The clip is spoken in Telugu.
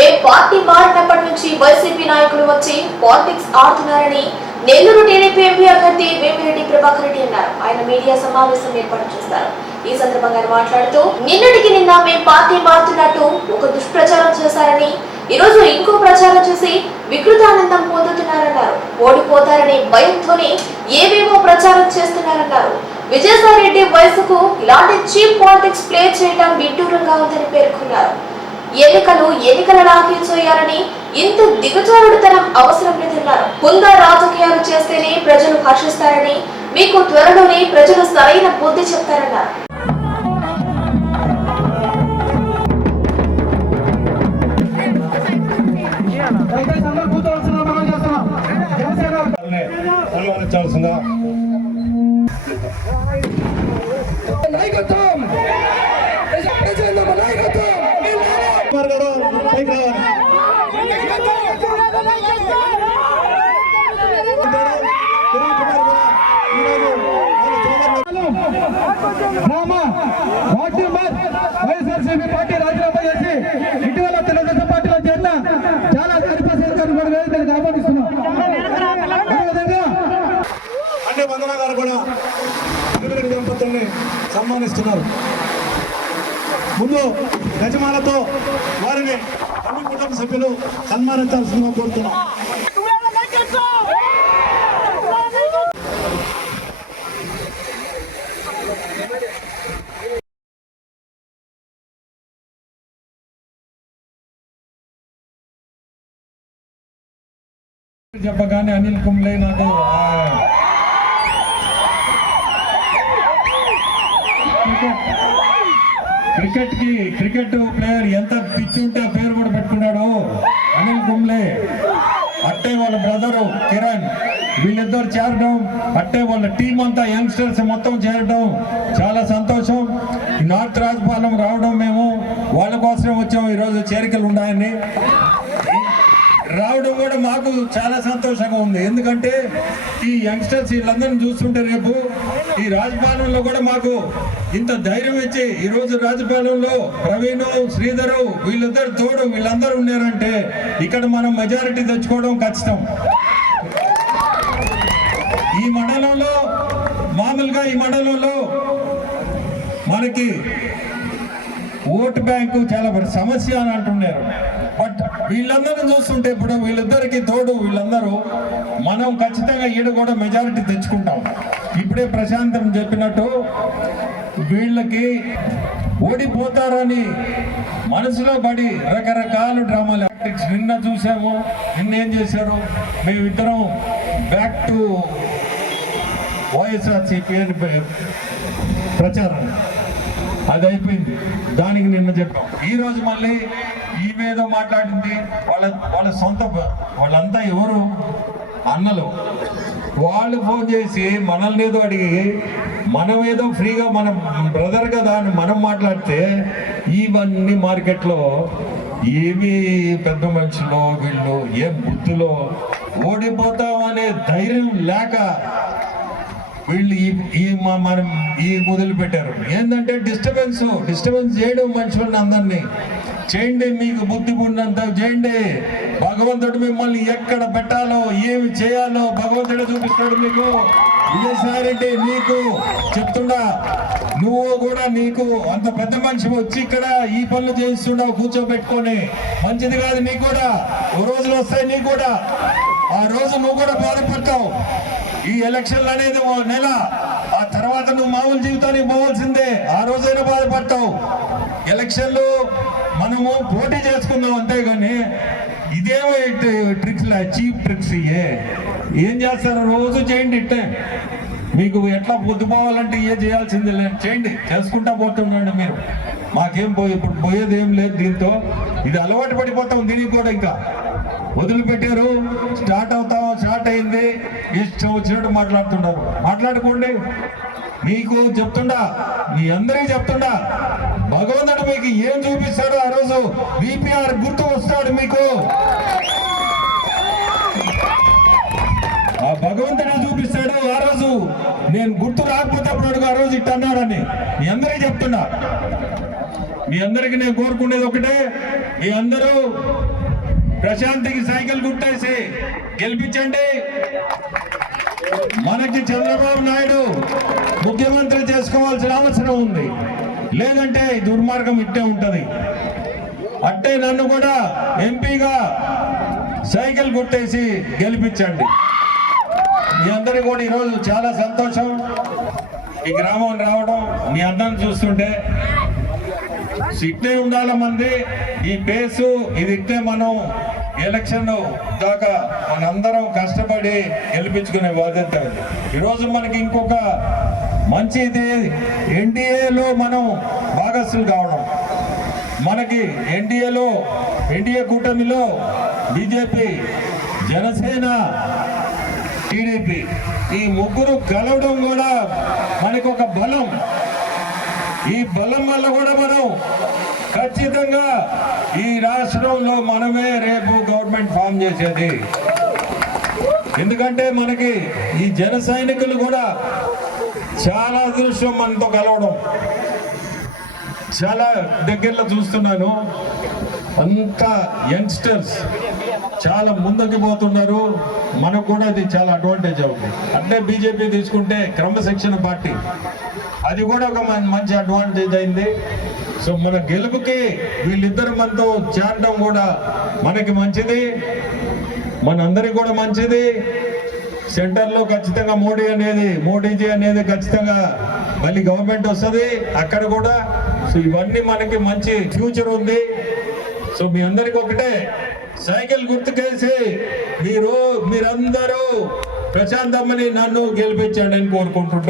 మేం పార్టీ మారినప్పటి నుంచి వైసీపీ నాయకులు వచ్చి పాలిటిక్స్ ఆడుతున్నారని నెల్లూరు టీడీపీ ఎంపీ అభ్యర్థి వేమిరెడ్డి ప్రభాకర్ రెడ్డి అన్నారు. ఆయన మీడియా సమావేశం ఏర్పాటు చేశారు. ఈ సందర్భంగా మాట్లాడుతూ నిన్నటికి నిన్న మేం పార్టీ మారుతున్నట్టు ఒక దుష్ప్రచారం చేశారని ఈ రోజు ఇంకో ప్రచారం చేసి వికృతానందం పొందుతున్నారన్నారు. ఓడిపోతారనే భయంతోనే ఏవేవో ప్రచారం చేస్తున్నారన్నారు. విజయసాయి రెడ్డి వయసుకు ఇలాంటి చీప్ పాలిటిక్స్ ప్లే చేయడం విడ్డూరంగా ఉందని పేర్కొన్నారు. ఎన్నికలు ఎలికలలాగే చేయాలని ఇంత దిగజారుడుతనం అవసరం లేదన్నారు. హుందా రాజకీయాలు చేస్తేనే ప్రజలు హర్షిస్తారని మీకు త్వరలోనే ప్రజలు సరైన బుద్ధి చెప్తారన్నారు. నాయకత్వం ప్రజల నాయకత్వం కుమార్ గారు పైకి రావాలి కిరణ్ కుమార్ వైఎస్ఆర్సీపీ పార్టీ రాజీనామా చేసి ఇటీవల తెలుగుదేశం పార్టీలో చేరిన చాలా హరిప్రసాద్ కూడా ఆహ్వానిస్తున్నాం అన్ని వందన గారు కూడా. సన్మానిస్తున్నారు. ముందు గజమాలతో వారిని అన్ని కుటుంబ సభ్యులు సన్మానించాల్సిందిగా కోరుతున్నాం. చెప్పగానే అనిల్ కుంబ్లే నాకు ఆ, క్రికెట్ కి క్రికెట్ ప్లేయర్ ఎంత పిచ్చి ఉంటే ఆ పేరు కూడా పెట్టుకున్నాడు. అనిల్ కుంబ్లే అట్టే వాళ్ళ బ్రదరు కిరణ్. వీళ్ళిద్దరు చేరడం అట్టే వాళ్ళ టీం అంతా యంగ్స్టర్స్ మొత్తం చేరడం చాలా సంతోషం. నార్త్ రాజపాలెం రావడం మేము వాళ్ళ కోసమే వచ్చాము. ఈరోజు చేరికలు ఉన్నాయని రావడం కూడా మాకు చాలా సంతోషంగా ఉంది. ఎందుకంటే ఈ యంగ్స్టర్స్ వీళ్ళందరినీ చూస్తుంటే రేపు ఈ రాజపాలెంలో కూడా మాకు ఇంత ధైర్యం ఇచ్చి ఈరోజు రాజభవనంలో రాజపాలెంలో ప్రవీణ్ శ్రీధరు వీళ్ళిద్దరు తోడు వీళ్ళందరూ ఉన్నారంటే ఇక్కడ మనం మెజారిటీ తెచ్చుకోవడం ఖచ్చితం ఈ మండలంలో మామూలుగా ఈ మండలంలో మనకి ఓటు బ్యాంకు చాలా సమస్య అని అంటున్నారు. వీళ్ళందరూ చూస్తుంటే ఇప్పుడు వీళ్ళిద్దరికి తోడు వీళ్ళందరూ మనం ఖచ్చితంగా ఈడ కూడా మెజారిటీ తెచ్చుకుంటాం ఇప్పుడే ప్రశాంతం చెప్పినట్టు వీళ్ళకి ఓడిపోతారని మనసులో పడి రకరకాల డ్రామాలు నిన్న చూసాము నిన్న ఏం చేశారు మేమిద్దరం బ్యాక్ టు వైఎస్ఆర్సీపీ అని పే- ప్రచారం అది అయిపోయింది దానికి నిన్న చెప్పాం. ఈ రోజు మళ్ళీ ఈమెదో మాట్లాడింది. వాళ్ళ వాళ్ళ సొంత వాళ్ళంతా ఎవరు? అన్నలు. వాళ్ళు ఫోన్ చేసి మనల్ని ఏదో అడిగి మనం ఏదో ఫ్రీగా మన బ్రదర్ కదా అని మనం మాట్లాడితే ఇవన్నీ మార్కెట్లో ఏమి పెద్ద మనుషులు వీళ్ళు ఏం బుద్ధిలో ఓడిపోతామనే ధైర్యం లేక వీళ్ళు ఈ ఈ మనం ఈ మొదలు పెట్టారు. ఏంటంటే డిస్టర్బెన్స్ డిస్టర్బెన్స్ చేయడం మనుషులను అందరినీ. చేయండి మీకు బుద్ధి ఉన్నంత చేయండి. భగవంతుడు మిమ్మల్ని ఎక్కడ పెట్టాలో ఏమి చేయాలో భగవంతుడు చూపిస్తాడు మీకు. విజయసాయిరెడ్డి నీకు చెప్తున్నా నువ్వు కూడా నీకు అంత పెద్ద మనిషి వచ్చి ఇక్కడ ఈ పనులు చేయిస్తున్నావు కూర్చోబెట్టుకొని. మంచిది కాదు నీకు కూడా. ఓ రోజులు వస్తాయి నీకు కూడా. ఆ రోజు నువ్వు కూడా బాధపడతావు. ఈ ఎలక్షన్లు అనేది ఓ నెల. ఆ తర్వాత నువ్వు మామూలు జీవితానికి పోవాల్సిందే. ఆ రోజైనా బాధపడతావు. ఎలక్షన్లు మనము పోటీ చేసుకుందాం అంతేగాని ఇదేమో ట్రిక్స్ చీప్ ట్రిక్స్ ఇయే. ఏం చేస్తారు? రోజు చేయండి ఇట్టే. మీకు ఎట్లా పొద్దుపోవాలంటే ఏ చేయాల్సింది లేదు చేయండి. చేసుకుంటా పోతుండండి మీరు. మాకేం పోయి ఇప్పుడు పోయేది ఏం లేదు దీంతో. ఇది అలవాటు పడిపోతాం దీనికి కూడా ఇంకా. వదిలిపెట్టారు. స్టార్ట్ అవుతాం. స్టార్ట్ అయింది. ఇష్టం వచ్చినట్టు మాట్లాడుతున్నారు మాట్లాడుకోండి. మీకు చెప్తుండా? మీ అందరికీ చెప్తుండా? భగవంతుడు మీకు ఏం చూపిస్తాడో ఆ రోజు విపిఆర్ గుర్తు వస్తాడు మీకు. ఆ భగవంతుడు చూపిస్తాడు ఆ రోజు. నేను గుర్తు రాకపోతే అప్పుడు ఆ రోజు ఇట్ట అన్నాడని. మీ అందరికీ చెప్తున్నా. మీ అందరికి నేను కోరుకునేది ఒకటే. మీ అందరూ ప్రశాంత్కి సైకిల్ గుట్టేసి గెలిపించండి. మనకి చంద్రబాబు నాయుడు ముఖ్యమంత్రి చేసుకోవాల్సిన అవసరం ఉంది. లేదంటే దుర్మార్గం ఇట్టే ఉంటుంది. అంటే నన్ను కూడా ఎంపీగా సైకిల్ గుట్టేసి గెలిపించండి. మీ అందరికీ కూడా ఈరోజు చాలా సంతోషం. ఈ గ్రామం రావడం మీ అందరిని చూస్తుంటే ఇట్టే ఉండాలి మంది. ఈ పేసు ఇది ఇట్టే మనం ఎలక్షన్ దాకా మనందరం కష్టపడి గెలిపించుకునే బాధ్యత ఈరోజు మనకి ఇంకొక మంచి ఇది ఎన్డీఏలో మనం భాగస్సులు కావడం. మనకి ఎన్డీఏలో ఎన్డీఏ కూటమిలో బీజేపీ జనసేన టీడీపీ ఈ ముగ్గురు కలవడం కూడా మనకు ఒక బలం. ఈ బలం వల్ల కూడా మనం ఖచ్చితంగా ఈ రాష్ట్రంలో మనమే రేపు గవర్నమెంట్ ఫామ్ చేసేది. ఎందుకంటే మనకి ఈ జన సైనికులు కూడా చాలా అదృష్టం మనతో కలవడం. చాలా దగ్గరలో చూస్తున్నాను. అంత యంగ్స్టర్స్ చాలా ముందుకు పోతున్నారు. మనకు కూడా ఇది చాలా అడ్వాంటేజ్ అవుతుంది. అంటే బీజేపీ తీసుకుంటే క్రమశిక్షణ పార్టీ. అది కూడా ఒక మంచి అడ్వాంటేజ్ అయింది. సో మన గెలుపుకి వీళ్ళిద్దరు మనతో చేరడం కూడా మనకి మంచిది. మనందరికి కూడా మంచిది. సెంటర్లో ఖచ్చితంగా మోడీ అనేది మోడీజీ అనేది ఖచ్చితంగా మళ్ళీ గవర్నమెంట్ వస్తుంది. అక్కడ కూడా సో ఇవన్నీ మనకి మంచి ఫ్యూచర్ ఉంది. సో మీ అందరికి ఒకటే సైకిల్ గుర్తుకేసి మీరు మీరందరూ ప్రశాంతమ్మని నన్ను గెలిపించండి అని కోరుకుంటుంటాం